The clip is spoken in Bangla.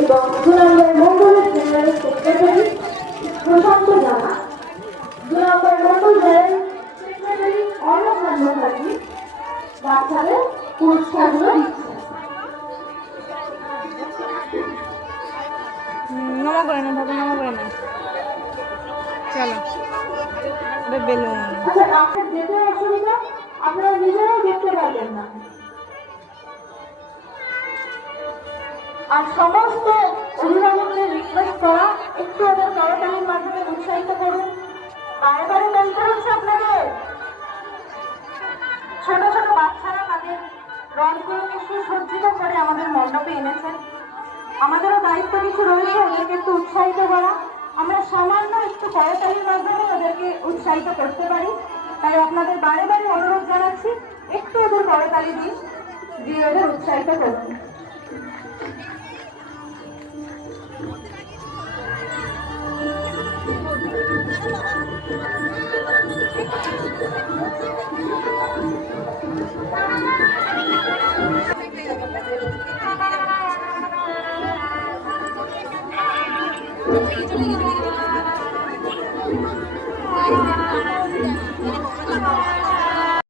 এবং 2 নম্বর মন্ডলের জেনারেল সেক্রেটারি প্রশান্ত জানা, 2 নম্বর মন্ডল জেনারেল সেক্রেটারি অর্ণব মুখার্জি বাচ্চাদের পুরস্কারগুলো দিচ্ছে। নমা করে না ঠাকুর, নমা করে না, চলো বেলুন। আচ্ছা, আপনার যেতে অসুবিধা আপনারা নিজেরাও দেখতে পারবেন না। আর সমস্ত অভিভাবকদের রিকোয়েস্ট করা, একটু ওদের করতালির মাধ্যমে উৎসাহিত করুন। বারে বারে বলতে হচ্ছে আপনাদের। ছোট ছোট বাচ্চারা তাদের রথগুলোকে সুসজ্জিত করে আমাদের মণ্ডপে এনেছেন। আমাদেরও দায়িত্ব কিছু রয়েছে ওদেরকে একটু উৎসাহিত করা। আমরা সামান্য একটু করতালির মাধ্যমে ওদেরকে উৎসাহিত করতে পারি। তাই আপনাদের বারে বারে অনুরোধ জানাচ্ছি, একটু ওদের করতালি দিন, দিয়ে ওদের উৎসাহিত করুন।